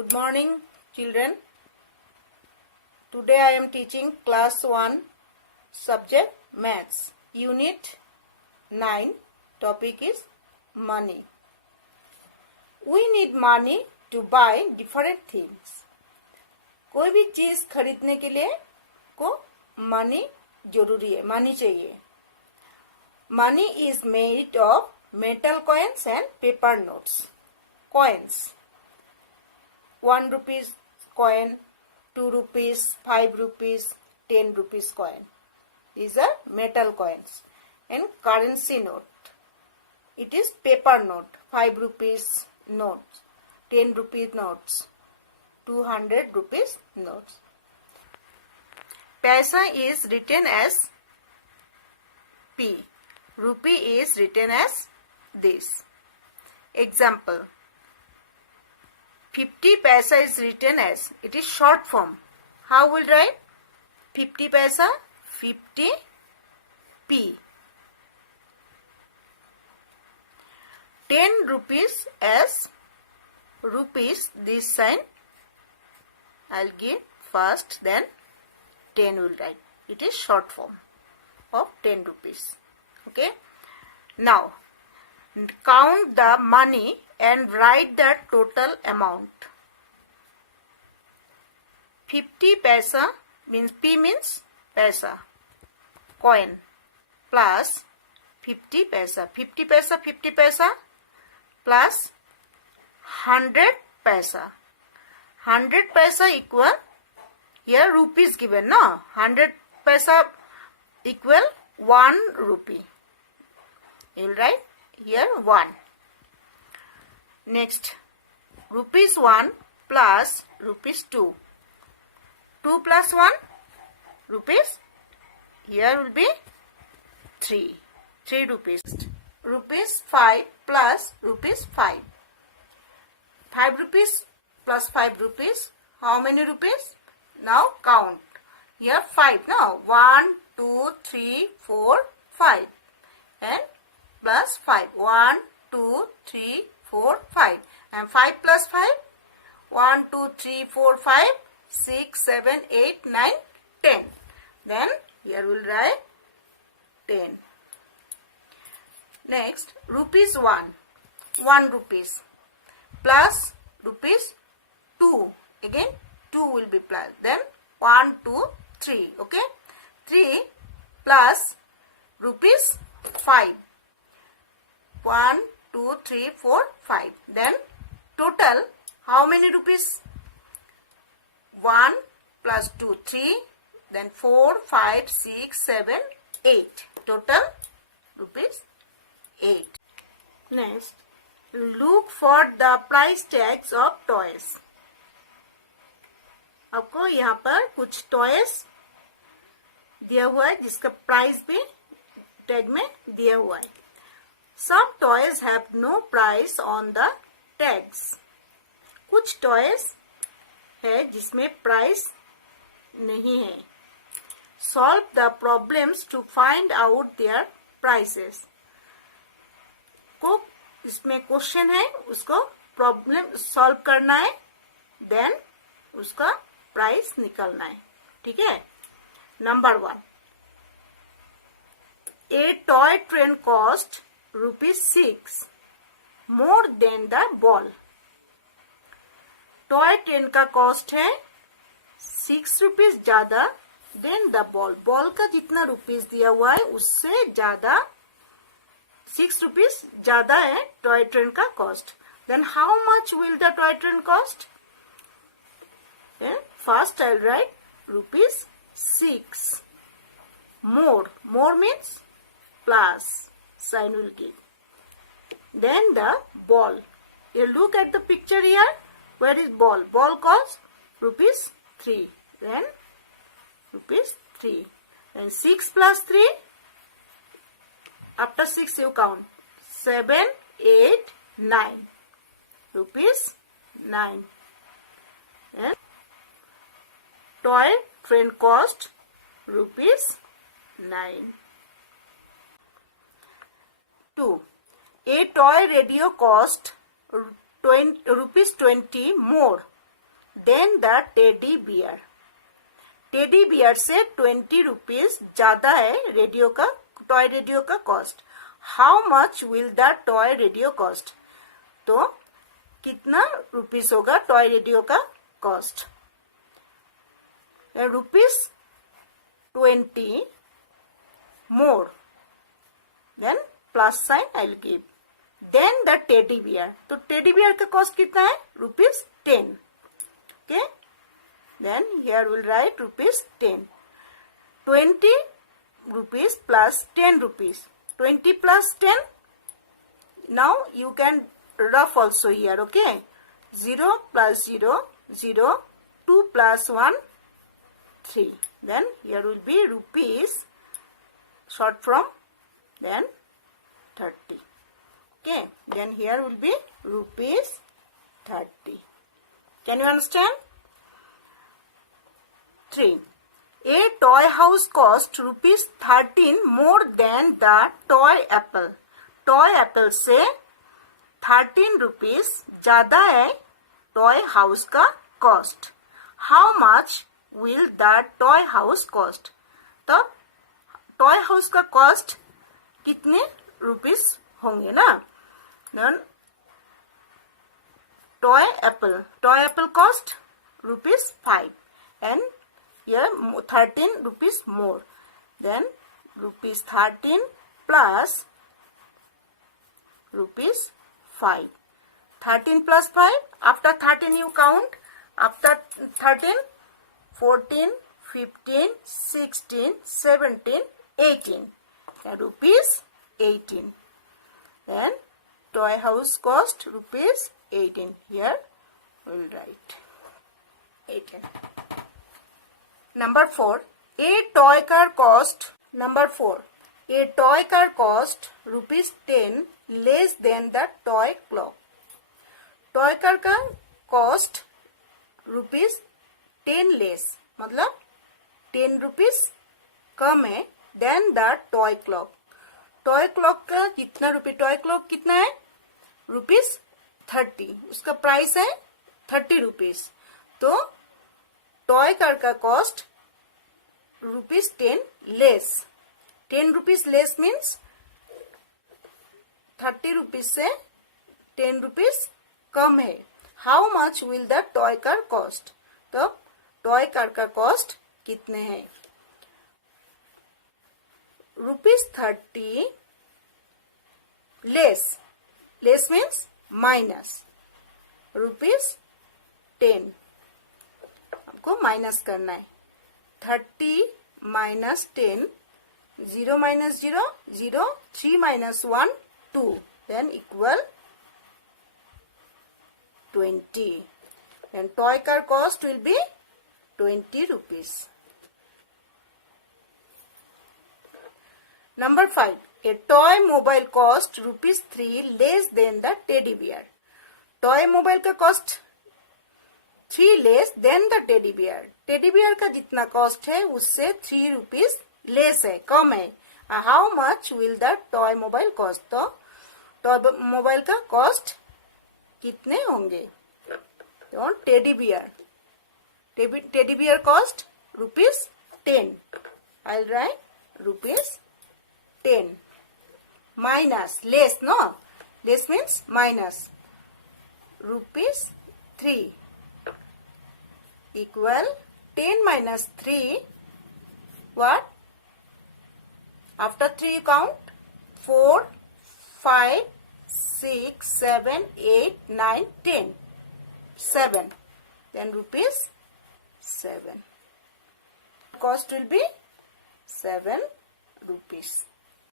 Good morning, children. Today I am teaching class 1 subject maths. Unit 9. Topic is money. We need money to buy different things. कोई भी चीज खरीदने के लिए को मनी जरूरी है, मनी चाहिए. Money is made of metal coins and paper notes. Coins. 1 rupees coin, 2 rupees, 5 rupees, 10 rupees coin. These are metal coins. And currency note. It is paper note. 5 rupees notes, 10 rupees notes, 200 rupees notes. Paisa is written as P. Rupee is written as this. Example. 50 paisa is written as, it is short form. How will write? 50 paisa, 50 P. 10 rupees as rupees, this sign I'll give first, then 10 will write. It is short form of 10 rupees. Okay. Now, count the money and write the total amount. 50 paisa means P means paisa, coin, plus 50 paisa. 50 paisa, 50 paisa plus 100 paisa. 100 paisa equal, here rupees given, no? 100 paisa equal 1 rupee. You will write here 1. Next, rupees 1 plus rupees 2. 2 plus 1 rupees. Here will be 3. 3 rupees. Rupees 5 plus rupees 5. 5 rupees plus 5 rupees. How many rupees? Now count. Here 5. Now 1, 2, 3, 4, 5. And plus 5. 1, 2, 3, 4, 5. And 5 plus 5. 1, 2, 3, 4, 5, 6, 7, 8, 9, 10. Then here we will write 10. Next, rupees 1. 1 rupees. Plus rupees 2. Again 2 will be plus. Then 1, 2, 3. Okay. 3 plus rupees 5. 1, 2, 3, 4, 5. Then total, how many rupees? 1 plus 2, 3. Then 4, 5, 6, 7, 8. Total rupees 8. Next, look for the price tags of toys. आपको यहाँ पर कुछ toys दिया हुआ है जिसका price भी tag में दिया हुआ है. Some toys have no price on the tags. कुछ टॉयज है जिसमें प्राइस नहीं है. Solve the problems to find out their prices. को इसमें क्वेश्चन है, उसको प्रॉब्लम सॉल्व करना है, देन उसका प्राइस निकलना है. ठीक है. Number 1. A toy train cost ₹6 more than the ball. Toy train का कॉस्ट है 6 रुपीज ज्यादा देन द बॉल. बॉल का जितना रुपीज दिया हुआ है उससे ज्यादा 6 रुपीज ज्यादा है टॉय ट्रेन का cost. Then how much will the toy train cost? First I write ₹6 more. More means plus sign will give. Then the ball. You look at the picture here. Where is ball? Ball cost ₹3. Then ₹3. Then 6 plus 3. After 6 you count. 7, 8, 9. ₹9. And toy train cost ₹9. 2. A toy radio cost ₹20 more then the teddy bear. Teddy bear से 20 rupees ज्यादा है radio का, toy radio का cost. How much will the toy radio cost? तो कितना rupees होगा toy radio का cost? ₹20 more, then plus sign I will give, then the teddy bear. तो टेडी बियर का कॉस्ट कितना है? ₹10। Okay, then here we'll write ₹10. 20 rupees plus 10 rupees. 20 plus 10. Now you can rough also here, okay? 0 plus 0, 0. 2 plus 1, 3. Then here will be rupees, short from, then 30. Okay, then here will be ₹30. Can you understand? 3. A toy house cost ₹13 more than the toy apple. Toy apple से 13 rupees ज्यादा है toy house का cost. How much will the toy house cost? तो toy house का cost कितने rupees होंगे ना? Then toy apple cost ₹5 and here 13 rupees more, then ₹13 plus ₹5. 13 plus 5, after 13 you count, after 13 14 15 16 17 18, ₹18. Then toy house cost ₹18. Here we will write 18. Number 4. A toy car cost. Number 4. A toy car cost ₹10 less than the toy clock. Toy car का cost ₹10 less, मतलब 10 rupees कम है then the toy clock. Toy clock का कितना रुपये? Toy clock कितना है? ₹30। उसका प्राइस है 30 रुपीज। तो टॉय कार का cost ₹10 less. 10 rupees less means 30 rupees से 10 रुपीज कम है। How much will the toy car cost? तो टॉय कार का कॉस्ट कितने हैं? ₹30 लेस। लेस मीन्स माइनस ₹10 आपको माइनस करना है। 30 minus 10, 0 minus 0, 0, 3 minus 1, 2, then equal 20. Then toy car cost will be 20 rupees. Number 5. A toy mobile cost ₹3 less than the teddy bear. Toy mobile का cost 3 less than the teddy bear. Teddy bear का जितना cost है उससे 3 rupees less है, कम है। How much will the toy mobile cost? तो toy mobile का कॉस्ट कितने होंगे? तो teddy bear cost ₹10। I write ₹10 minus less, no less means minus ₹3 equal 10 minus 3, what? After 3 you count 4, 5, 6, 7, 8, 9, 10. 7. Then ₹7. Cost will be 7 rupees.